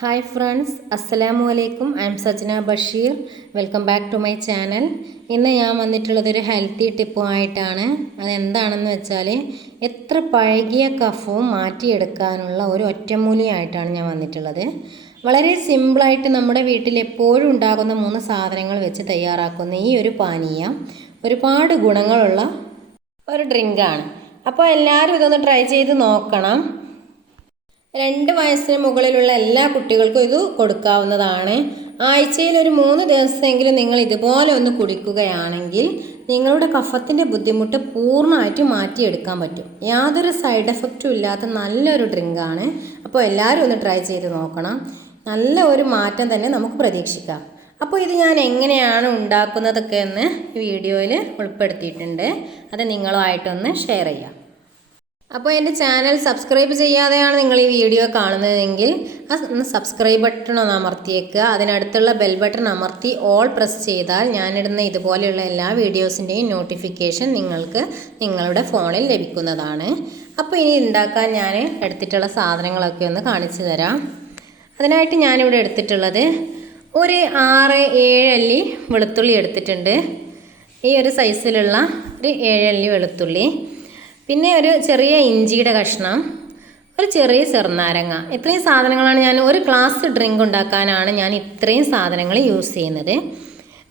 Hi friends, Assalamu alaikum. I am Sajna Basheer. Welcome back to my channel. ഇന്ന് ഞാൻ വന്നിട്ടുള്ളത് ഒരു healthy ടിപ്പുമായിട്ടാണ്. അതെന്താണെന്ന് വെച്ചാൽ എത്ര പഴകിയ കഫവും മാറ്റിയെടുക്കാനുള്ള ഒരു ഒറ്റമൂലിയായിട്ടാണ് ഞാൻ വന്നിട്ടുള്ളത്. വളരെ സിമ്പിളായിട്ട് നമ്മുടെ വീട്ടിൽ എപ്പോഴും ഉണ്ടാകുന്ന 3 സാധനങ്ങൾ വെച്ച് തയ്യാറാക്കുന്ന ഈ ഒരു പാനീയം ഒരുപാട് ഗുണങ്ങളുള്ള ഒരു ഡ്രിങ്കാണ്. അപ്പോൾ എല്ലാവരും ഇതൊന്ന് ട്രൈ ചെയ്ത് നോക്കണം. 2 വയസ്സിന് മുകളിലുള്ള എല്ലാ കുട്ടികൾക്കും ഇത് കൊടുക്കാവുന്നതാണ്. ആഴ്ചയിൽ ഒരു 3 ദിവസമെങ്കിലും നിങ്ങൾ ഇതുപോലെ ഒന്ന് കുടിക്കുകയാണെങ്കിൽ നിങ്ങളുടെ കഫത്തിൻ്റെ ബുദ്ധിമുട്ട് പൂർണ്ണമായിട്ട് മാറ്റിയെടുക്കാൻ പറ്റും. യാതൊരു സൈഡ് എഫക്റ്റും ഇല്ലാത്ത നല്ലൊരു ഡ്രിങ്കാണ്. അപ്പോൾ എല്ലാവരും ഒന്ന് ട്രൈ ചെയ്ത് നോക്കണം. നല്ല ഒരു മാറ്റം തന്നെ നമുക്ക് പ്രതീക്ഷിക്കാം. അപ്പോൾ ഇത് ഞാൻ എങ്ങനെയാണ് ഉണ്ടാക്കുന്നതൊക്കെ എന്ന് വീഡിയോയിൽ ഉൾപ്പെടുത്തിയിട്ടുണ്ട്. അത് നിങ്ങളുമായിട്ടൊന്ന് ഷെയർ ചെയ്യാം. അപ്പോൾ എൻ്റെ ചാനൽ സബ്സ്ക്രൈബ് ചെയ്യാതെയാണ് നിങ്ങൾ ഈ വീഡിയോ കാണുന്നതെങ്കിൽ ഒന്ന് സബ്സ്ക്രൈബ് ബട്ടൺ ഒന്ന് അമർത്തിയേക്കുക. അതിനടുത്തുള്ള ബെൽ ബട്ടൺ അമർത്തി ഓൾ പ്രസ് ചെയ്താൽ ഞാനിടുന്ന ഇതുപോലെയുള്ള എല്ലാ വീഡിയോസിൻ്റെയും നോട്ടിഫിക്കേഷൻ നിങ്ങൾക്ക് നിങ്ങളുടെ ഫോണിൽ ലഭിക്കുന്നതാണ്. അപ്പോൾ ഇനി ഉണ്ടാക്കാൻ ഞാൻ എടുത്തിട്ടുള്ള സാധനങ്ങളൊക്കെ ഒന്ന് കാണിച്ചു തരാം. അതിനായിട്ട് ഞാനിവിടെ എടുത്തിട്ടുള്ളത് ഒരു 6-7 അല്ലി വെളുത്തുള്ളി എടുത്തിട്ടുണ്ട്. ഈ ഒരു സൈസിലുള്ള ഒരു 7 അല്ലി വെളുത്തുള്ളി, പിന്നെ ഒരു ചെറിയ ഇഞ്ചിയുടെ കഷ്ണം, ഒരു ചെറിയ ചെറുനാരങ്ങ. ഇത്രയും സാധനങ്ങളാണ് ഞാൻ ഒരു ഗ്ലാസ് ഡ്രിങ്ക് ഉണ്ടാക്കാനാണ് ഞാൻ ഇത്രയും സാധനങ്ങൾ യൂസ് ചെയ്യുന്നത്.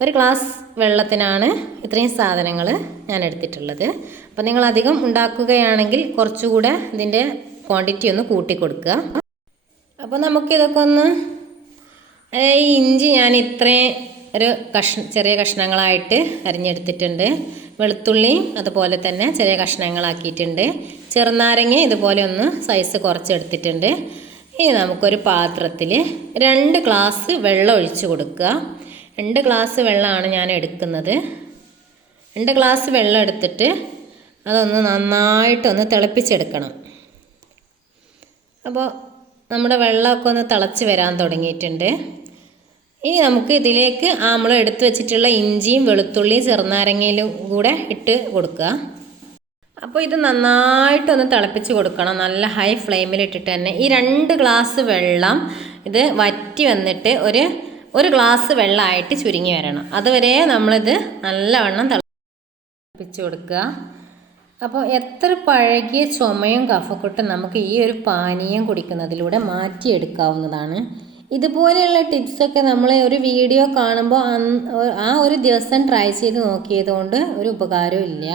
ഒരു ഗ്ലാസ് വെള്ളത്തിനാണ് ഇത്രയും സാധനങ്ങൾ ഞാൻ എടുത്തിട്ടുള്ളത്. അപ്പോൾ നിങ്ങൾ അധികം ഉണ്ടാക്കുകയാണെങ്കിൽ കുറച്ചുകൂടെ ഇതിൻ്റെ ക്വാണ്ടിറ്റി ഒന്ന് കൂട്ടി കൊടുക്കുക. അപ്പോൾ നമുക്കിതൊക്കെ ഒന്ന് ഈ ഇഞ്ചി ഞാൻ ഇത്രയും ഒരു ചെറിയ കഷ്ണങ്ങളായിട്ട് അരിഞ്ഞെടുത്തിട്ടുണ്ട്. വെളുത്തുള്ളി അതുപോലെ തന്നെ ചെറിയ കഷ്ണങ്ങളാക്കിയിട്ടുണ്ട്. ചെറുനാരങ്ങ ഇതുപോലെ ഒന്ന് സൈസ് കുറച്ചെടുത്തിട്ടുണ്ട്. ഇനി നമുക്കൊരു പാത്രത്തിൽ 2 ഗ്ലാസ് വെള്ളം ഒഴിച്ച് കൊടുക്കുക. 2 ഗ്ലാസ് വെള്ളമാണ് ഞാൻ എടുക്കുന്നത്. 2 ഗ്ലാസ് വെള്ളം എടുത്തിട്ട് അതൊന്ന് നന്നായിട്ടൊന്ന് തിളപ്പിച്ചെടുക്കണം. അപ്പോൾ നമ്മുടെ വെള്ളമൊക്കെ ഒന്ന് തിളച്ച് വരാൻ തുടങ്ങിയിട്ടുണ്ട്. ഇനി നമുക്ക് ഇതിലേക്ക് നമ്മൾ എടുത്തു വെച്ചിട്ടുള്ള ഇഞ്ചിയും വെളുത്തുള്ളിയും ചെറുനാരങ്ങയിലും കൂടെ ഇട്ട് കൊടുക്കുക. അപ്പോൾ ഇത് നന്നായിട്ടൊന്ന് തിളപ്പിച്ച് കൊടുക്കണം. നല്ല ഹൈ ഫ്ലെയിമിൽ ഇട്ടിട്ട് തന്നെ ഈ 2 ഗ്ലാസ് വെള്ളം ഇത് വറ്റി വന്നിട്ട് ഒരു ഗ്ലാസ് വെള്ളമായിട്ട് ചുരുങ്ങി വരണം. അതുവരെ നമ്മളിത് നല്ലവണ്ണം തിളപ്പിച്ച് കൊടുക്കുക. അപ്പോൾ എത്ര പഴകിയ ചുമയും കഫക്കെട്ടും നമുക്ക് ഈ ഒരു പാനീയം കുടിക്കുന്നതിലൂടെ മാറ്റിയെടുക്കാവുന്നതാണ്. ഇതുപോലെയുള്ള ടിപ്സൊക്കെ നമ്മൾ ഒരു വീഡിയോ കാണുമ്പോൾ ആ ഒരു ദിവസം ട്രൈ ചെയ്ത് നോക്കിയത് കൊണ്ട് ഒരു ഉപകാരവും ഇല്ല.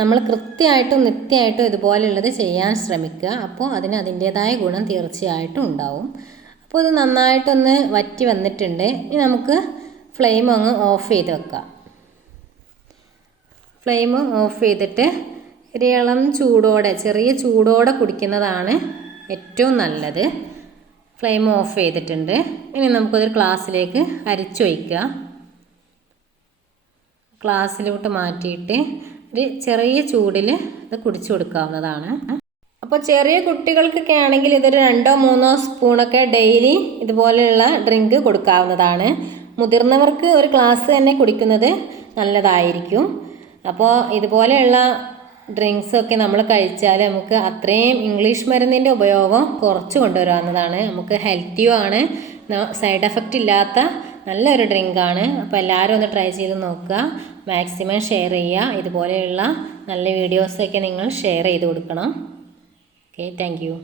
നമ്മൾ കൃത്യമായിട്ടും നിത്യമായിട്ടും ഇതുപോലെയുള്ളത് ചെയ്യാൻ ശ്രമിക്കുക. അപ്പോൾ അതിൻ്റേതായ ഗുണം തീർച്ചയായിട്ടും ഉണ്ടാവും. അപ്പോൾ ഇത് നന്നായിട്ടൊന്ന് വറ്റി വന്നിട്ടുണ്ട്. ഇനി നമുക്ക് ഫ്ലെയിം അങ്ങ് ഓഫ് ചെയ്ത് വെക്കാം. ഫ്ലെയിം ഓഫ് ചെയ്തിട്ട് ഒരു ഇളം ചൂടോടെ, ചെറിയ ചൂടോടെ കുടിക്കുന്നതാണ് ഏറ്റവും നല്ലത്. ഫ്ലെയിം ഓഫ് ചെയ്തിട്ടുണ്ട്. ഇനി നമുക്കതൊരു ഗ്ലാസ്സിലേക്ക് അരിച്ചൊഴിക്കുക. ഗ്ലാസ്സിലോട്ട് മാറ്റിയിട്ട് ഒരു ചെറിയ ചൂടിൽ ഇത് കുടിച്ചു കൊടുക്കാവുന്നതാണ്. അപ്പോൾ ചെറിയ കുട്ടികൾക്കൊക്കെ ആണെങ്കിൽ ഇതൊരു 2-3 സ്പൂണൊക്കെ ഡെയിലി ഇതുപോലെയുള്ള ഡ്രിങ്ക് കൊടുക്കാവുന്നതാണ്. മുതിർന്നവർക്ക് ഒരു ഗ്ലാസ് തന്നെ കുടിക്കുന്നത് നല്ലതായിരിക്കും. അപ്പോൾ ഇതുപോലെയുള്ള ഡ്രിങ്ക്സൊക്കെ നമ്മൾ കഴിച്ചാൽ നമുക്ക് അത്രയും ഇംഗ്ലീഷ് മരുന്നിൻ്റെ ഉപയോഗം കുറച്ച് കൊണ്ടുവരാവുന്നതാണ്. നമുക്ക് ഹെൽത്തിയും ആണ്, സൈഡ് എഫക്റ്റ് ഇല്ലാത്ത നല്ലൊരു ഡ്രിങ്കാണ്. അപ്പോൾ എല്ലാവരും ഒന്ന് ട്രൈ ചെയ്ത് നോക്കുക. മാക്സിമം ഷെയർ ചെയ്യുക. ഇതുപോലെയുള്ള നല്ല വീഡിയോസൊക്കെ നിങ്ങൾ ഷെയർ ചെയ്ത് കൊടുക്കണം. Okay, thank you.